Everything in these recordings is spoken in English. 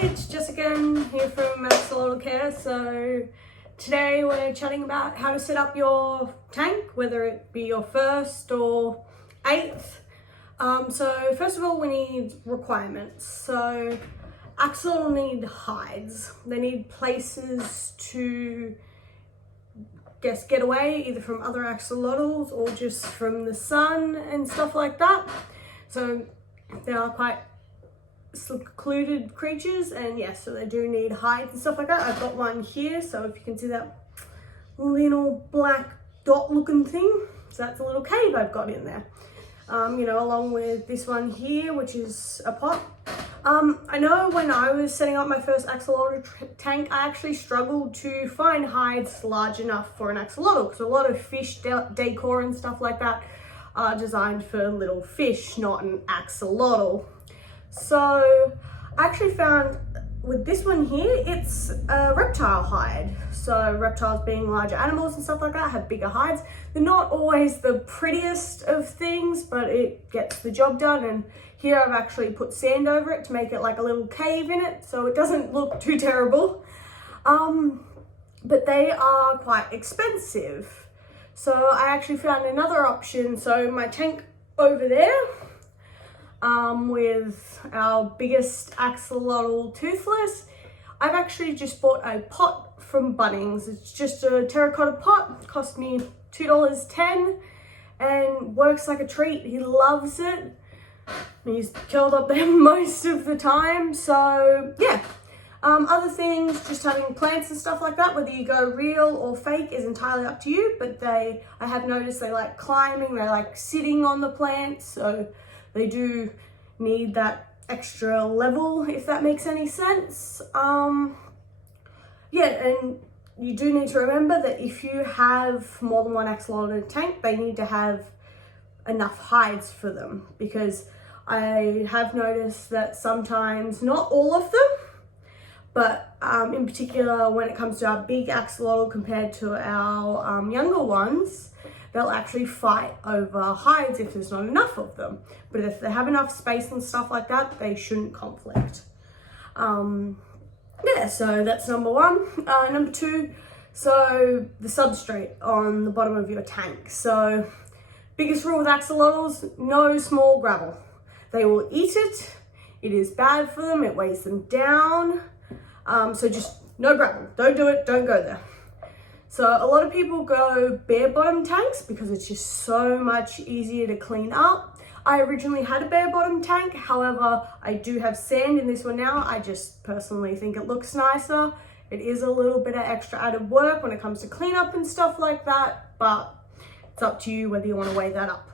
it's Jessica here from Axolotl Care. So today we're chatting about how to set up your tank, whether it be your first or eighth. So first of all, we need requirements. So axolotl need hides. They need places to get away, either from other axolotls or just from the sun and stuff like that. So they are quite secluded creatures, and yes, so they do need hides and stuff like that. I've got one here, so if you can see that little black dot looking thing, so that's a little cave I've got in there, along with this one here, which is a pot. I know when I was setting up my first axolotl tank, I actually struggled to find hides large enough for an axolotl, because a lot of fish decor and stuff like that are designed for little fish, not an axolotl. So I actually found with this one here, it's a reptile hide. So reptiles, being larger animals and stuff like that, have bigger hides. They're not always the prettiest of things, but it gets the job done. And here I've actually put sand over it to make it like a little cave in it, so it doesn't look too terrible. But they are quite expensive. So I actually found another option. So my tank over there, with our biggest axolotl toothless, I've actually just bought a pot from Bunnings. It's just a terracotta pot, cost me $2.10 and works like a treat. He loves it. He's curled up there most of the time. So yeah, other things, just having plants and stuff like that, whether you go real or fake is entirely up to you, but I have noticed they like climbing, they like sitting on the plants, so they do need that extra level, if that makes any sense. Yeah, and you do need to remember that if you have more than one axolotl in a tank, they need to have enough hides for them, because I have noticed that sometimes, not all of them, but in particular when it comes to our big axolotl compared to our younger ones, they'll actually fight over hides if there's not enough of them. But if they have enough space and stuff like that, they shouldn't conflict. Yeah, so that's number one. Number two, so the substrate on the bottom of your tank. So biggest rule with axolotls, no small gravel. They will eat it. It is bad for them. It weighs them down. So just no gravel. Don't do it. Don't go there. So a lot of people go bare bottom tanks because it's just so much easier to clean up. I originally had a bare bottom tank. However, I do have sand in this one now. I just personally think it looks nicer. It is a little bit of extra added work when it comes to cleanup and stuff like that, but it's up to you whether you want to weigh that up.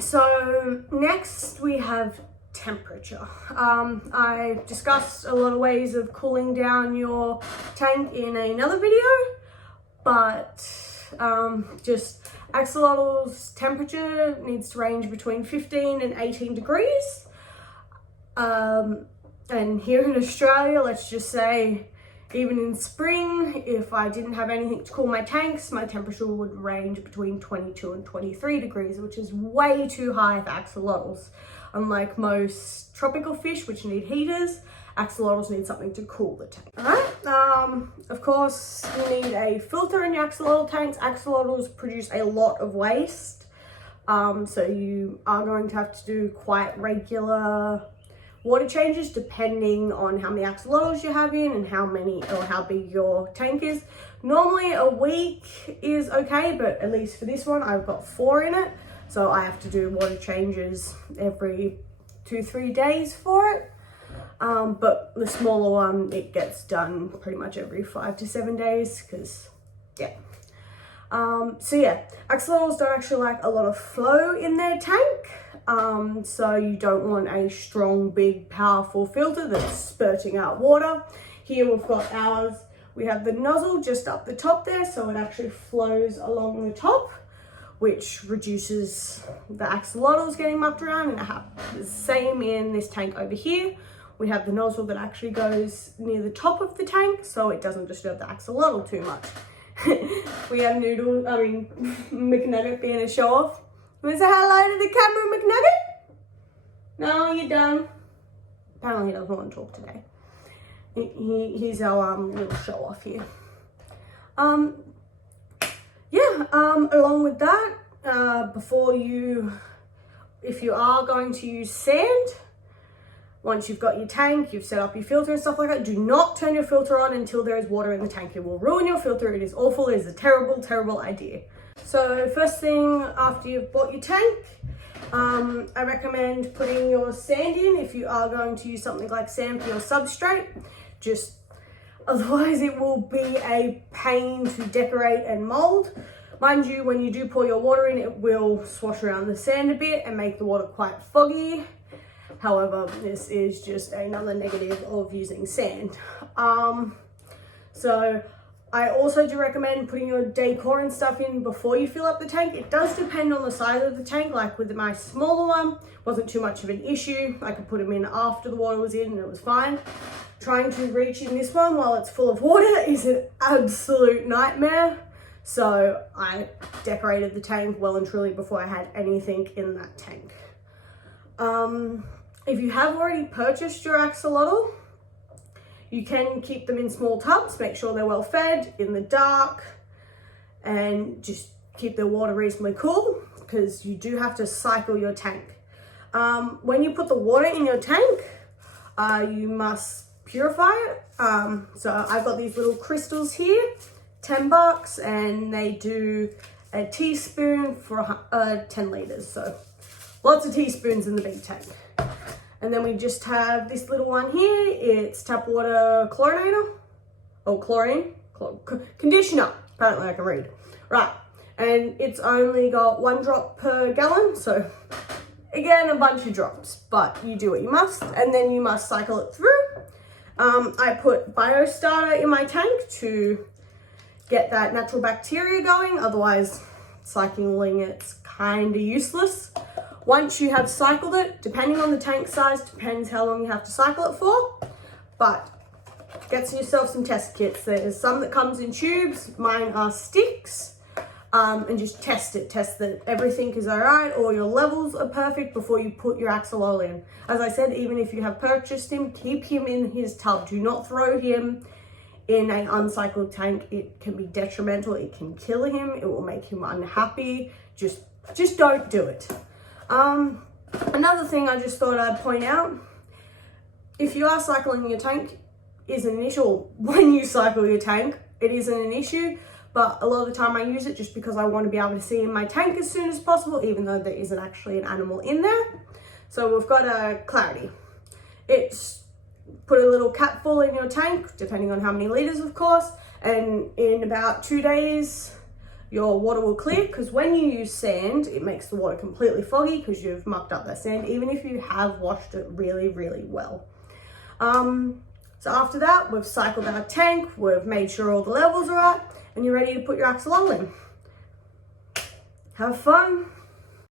So next we have temperature. I discussed a lot of ways of cooling down your tank in another video, but just axolotl's temperature needs to range between 15 and 18 degrees. And here in Australia, let's just say, even in spring, if I didn't have anything to cool my tanks, my temperature would range between 22 and 23 degrees, which is way too high for axolotls. Unlike most tropical fish, which need heaters, axolotls need something to cool the tank. Alright, of course, you need a filter in your axolotl tanks. Axolotls produce a lot of waste, so you are going to have to do quite regular water changes depending on how many axolotls you have in and how many or how big your tank is. Normally a week is okay, but at least for this one I've got 4 in it, so I have to do water changes every 2-3 days for it. But the smaller one, it gets done pretty much every 5 to 7 days, because yeah. So yeah, axolotls don't actually like a lot of flow in their tank. So you don't want a strong, big, powerful filter that's spurting out water. Here we've got ours. We have the nozzle just up the top there, so it actually flows along the top, which reduces the axolotls getting mucked around. And I have the same in this tank over here. We have the nozzle that actually goes near the top of the tank, so it doesn't disturb the axolotl too much. We have McNugget being a show off. Want to say hello to the camera, McNugget? No, you're done. apparently he doesn't want to talk today. He's our little show off here. Along with that, if you are going to use sand, once you've got your tank, you've set up your filter and stuff like that, do not turn your filter on until there is water in the tank. It will ruin your filter. It is awful. It is a terrible, terrible idea. So first thing after you've bought your tank, I recommend putting your sand in if you are going to use something like sand for your substrate. Otherwise it will be a pain to decorate and mold. Mind you, when you do pour your water in, it will swash around the sand a bit and make the water quite foggy. However, this is just another negative of using sand. So I also do recommend putting your decor and stuff in before you fill up the tank. It does depend on the size of the tank. Like with my smaller one, wasn't too much of an issue. I could put them in after the water was in and it was fine. Trying to reach in this one while it's full of water is an absolute nightmare. So I decorated the tank well and truly before I had anything in that tank. If you have already purchased your axolotl, you can keep them in small tubs, make sure they're well fed, in the dark, and just keep their water reasonably cool, because you do have to cycle your tank. When you put the water in your tank, you must purify it. So I've got these little crystals here, $10, and they do a teaspoon for 10 liters. So lots of teaspoons in the big tank. And then we just have this little one here. It's tap water chlorinator, or chlorine, conditioner. Apparently I can read. Right, and it's only got 1 drop per gallon. So again, a bunch of drops, but you do what you must, and then you must cycle it through. I put biostarter in my tank to get that natural bacteria going. Otherwise, cycling it's kind of useless. Once you have cycled it, depending on the tank size, depends how long you have to cycle it for, but get yourself some test kits. There's some that comes in tubes, mine are sticks, and just test it. Test that everything is all right, or your levels are perfect before you put your axolotl in. As I said, even if you have purchased him, keep him in his tub. Do not throw him in an uncycled tank. It can be detrimental. It can kill him. It will make him unhappy. Just don't do it. Another thing I just thought I'd point out, if you are cycling your tank, isn't an issue. When you cycle your tank, it isn't an issue, but a lot of the time I use it just because I want to be able to see in my tank as soon as possible, even though there isn't actually an animal in there. So we've got a Clarity. It's put a little cap full in your tank, depending on how many liters, of course, and in about 2 days, your water will clear, because when you use sand, it makes the water completely foggy because you've mucked up that sand, even if you have washed it really, really well. So after that, we've cycled our tank, we've made sure all the levels are right, and you're ready to put your axolotl in. Have fun.